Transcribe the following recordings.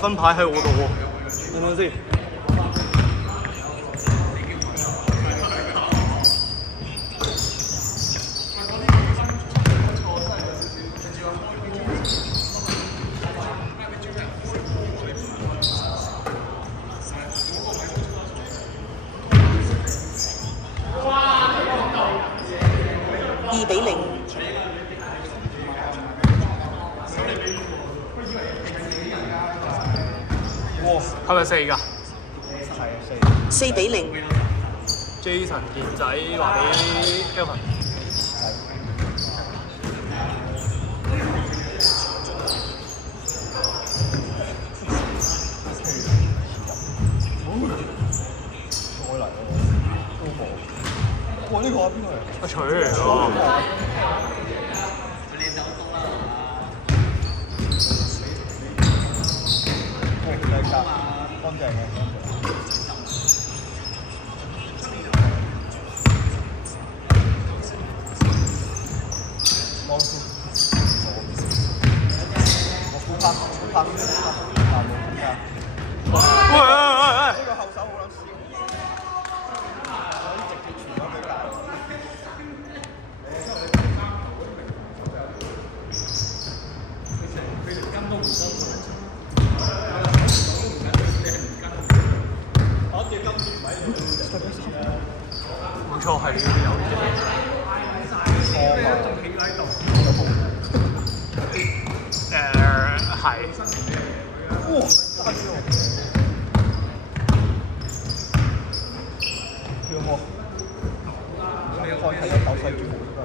分牌喺我度喎，係咪先？2比0。係咪4㗎？係啊4比0。Jason 健仔話俾 Kelvin。再嚟喎，高波。哇！呢個係邊個嚟？阿徐嚟喎。乾淨嘅，我估拍，喂！呢個後手好撚少，可以直接傳咗俾大佬。冇錯，係你要有嘅。係。哇！單咗。有冇？你開睇咗鬥西主冇㗎？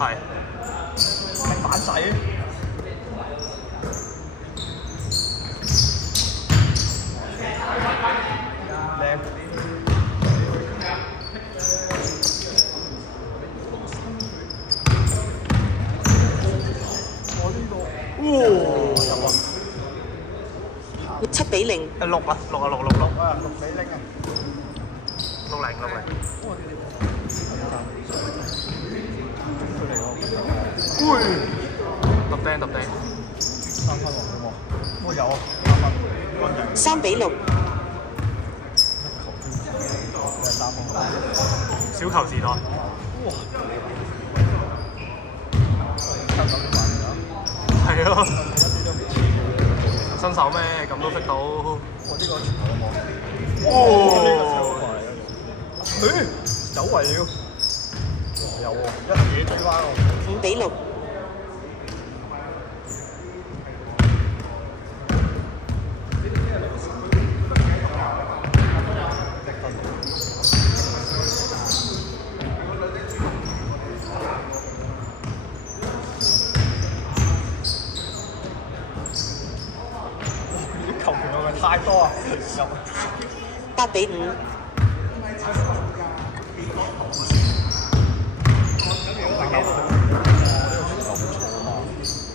係。反洗。靚。我呢個。哇！有啊。 7比0。6啊，6啊，6比0啊。60。喂！揼釘。3分喎，有啊3比6。小球時代。係咯。新手咩？咁都識到。我呢個傳球有冇？哇！走位了。有喎，一嘢追翻喎。5比6。啲球權係咪太多啊？入。8比5。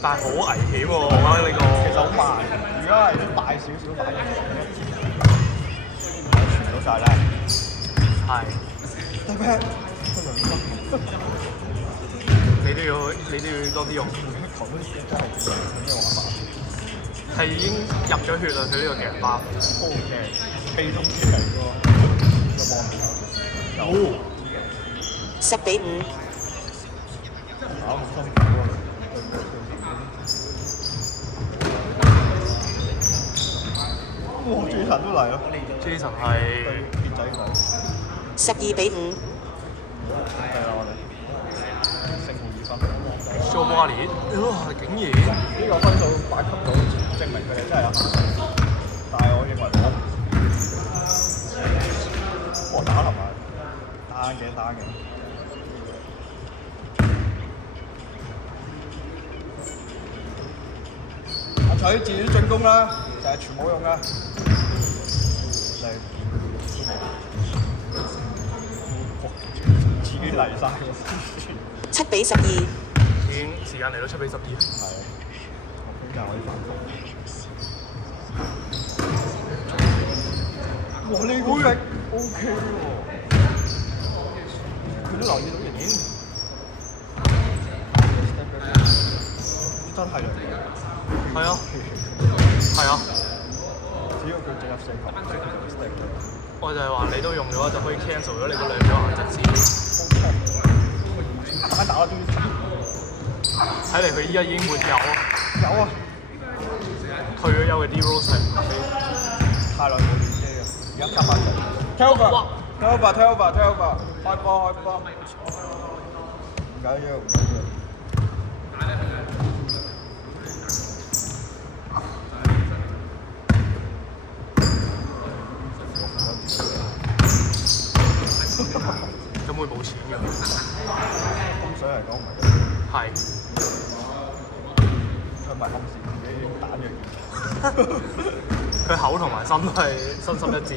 但係好危險喎，我覺得呢個。其實好慢，如果係大少少大嘅球，傳到晒咧。係。得咩？你都要多啲用。球都算真係點樣玩法？係已經入咗血啦，佢呢個其實包。O.K. 被動啲嚟㗎喎，有冇10比5。打咁辛苦喎。哇！Jason 都嚟咯 ，Jason 係傑仔嚟。12比5。係啦，我哋勝負2分。Shawbali，竟然呢個分數8級到，證明佢哋真係有限。但係我認為冇。哇！打落埋，打嘅。阿取自主進攻啦，就係全冇用噶。嚟。嚟晒喎。 7-12，已經時間嚟到7-12。係啊，我邊間可以反攻？哇！呢個 fake OK 喎，佢都留意到人影。真係啊！係啊，係啊，只要佢進入四球，即係就會 step 咗。我就係話你都用咗就可以 cancel 咗你嗰兩張顏值先。打得終於睇嚟佢依家已經沒有啊，有啊！退咗休嘅 D-Rose 係唔俾。太耐冇練機啊！而家吸翻佢。Tailbar，開波！唔緊要。咁會冇錢㗎。風水嚟講唔係。係。佢唔係暗示自己打藥員。佢口同埋心都係身心一致。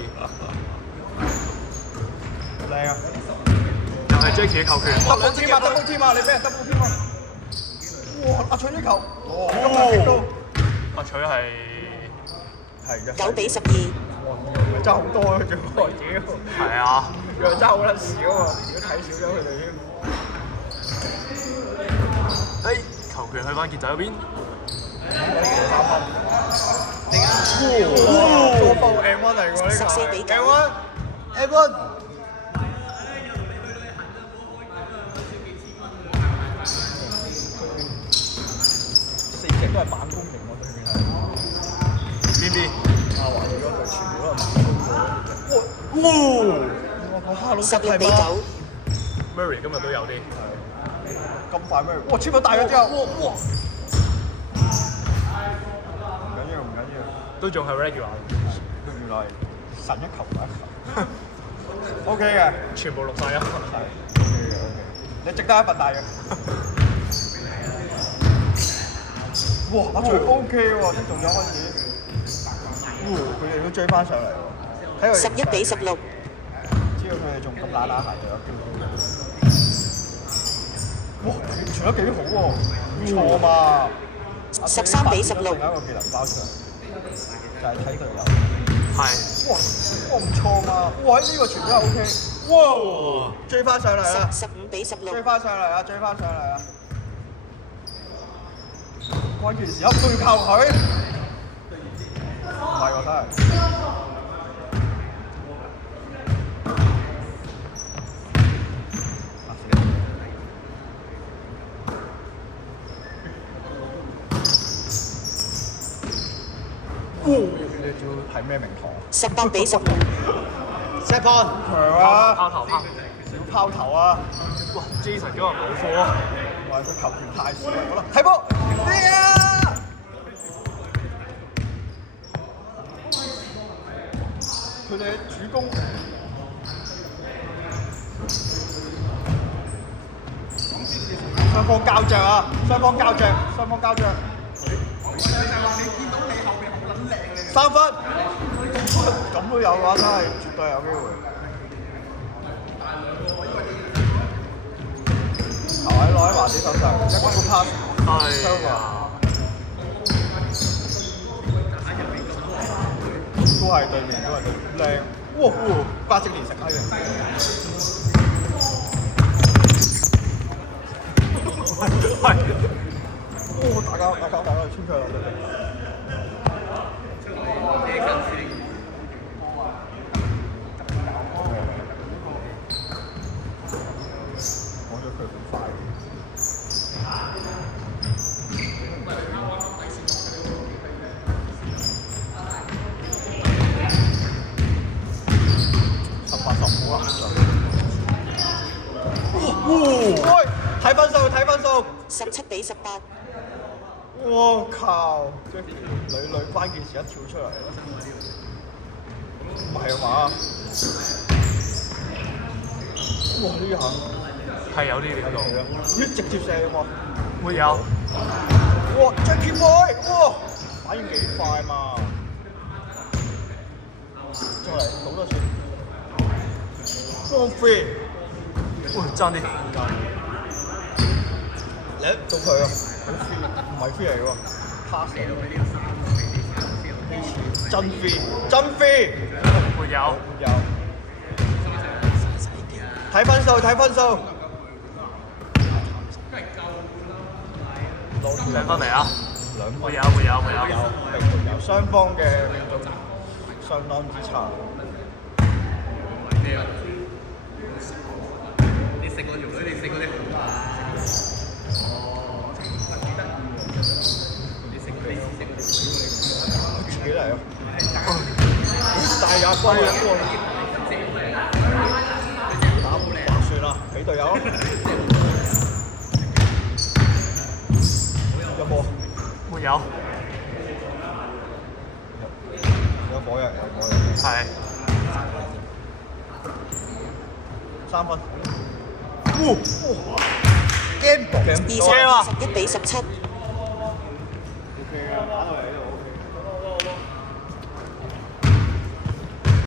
靚啊！又係 Jackie 嘅球權。double team 啊！你俾人 double team 啊！哇！阿取呢球，哇！阿取係嘅。9-12，哇！爭好多啊！仲屌。係啊。又爭好撚少啊！如果睇少咗佢哋添。球權去翻傑仔嗰邊。多報 M1 嚟喎呢個。M1。4隻都係板公型喎，對面係。邊？阿華語嗰隊全部都係板公型。哇！我講哈佬16-9， Murray 今日都有啲。咁快咩？哇！簽咗大咗之後，哇！唔緊要。都仲係 regular。原來神一球打一球。OK 嘅，全部錄晒啊！係 OK 嘅。你值得一份大嘅。哇！阿徐 OK 喎，都仲有開始。佢哋都追翻上嚟喎。睇佢11-16，只要佢哋仲咁乸係就有機會。哇！傳得幾好喎，唔錯嘛。13-16，另一個技能包出嚟，就係睇隊友。係。哇！唔錯嘛。哇！呢個傳得 OK。哇！追翻上嚟啦！ 15-16，追翻上嚟啊！關鍵時刻都要靠佢。唔係喎，真係。你要睇咩名堂18-15， ？Set point 強啊！小拋頭啊！哇 ！Jason 嗰個冇貨啊！哇！佢球權太少啦，好啦，睇波！佢哋主攻雙方交著啊！雙方交著。3分，咁都有嘅話，真係絕對有機會。球喺攞喺華仔手上，一個 pass， 係啊，都係對面，靚。哇！八隻連食閪嘅。係。大家穿佢啦，對面。講咗佢好快。18-15啦。睇分數。17-18，哇靠！即係女關鍵時一跳出嚟，唔係啊嘛？哇！呢下係有啲料到。要直接射喎。會有。哇 ！Jackie Boy， 哇！反應幾快嘛？再嚟倒多次。Go free！哇！爭啲。你到佢啊，唔係 free 嚟喎，pass 嚟喎。呢次真 free， 真 free。沒有。有。睇分數，睇分數。兩分未啊？兩分。沒有，沒有，沒有。並沒有，雙方嘅命中相當之差。你食嗰條女，你食嗰啲自己嚟啊！大亞軍啊！打唔還算啦，俾隊友啊！有冇？沒有。有火藥，有火藥。係。3分。哇！Game 21比17。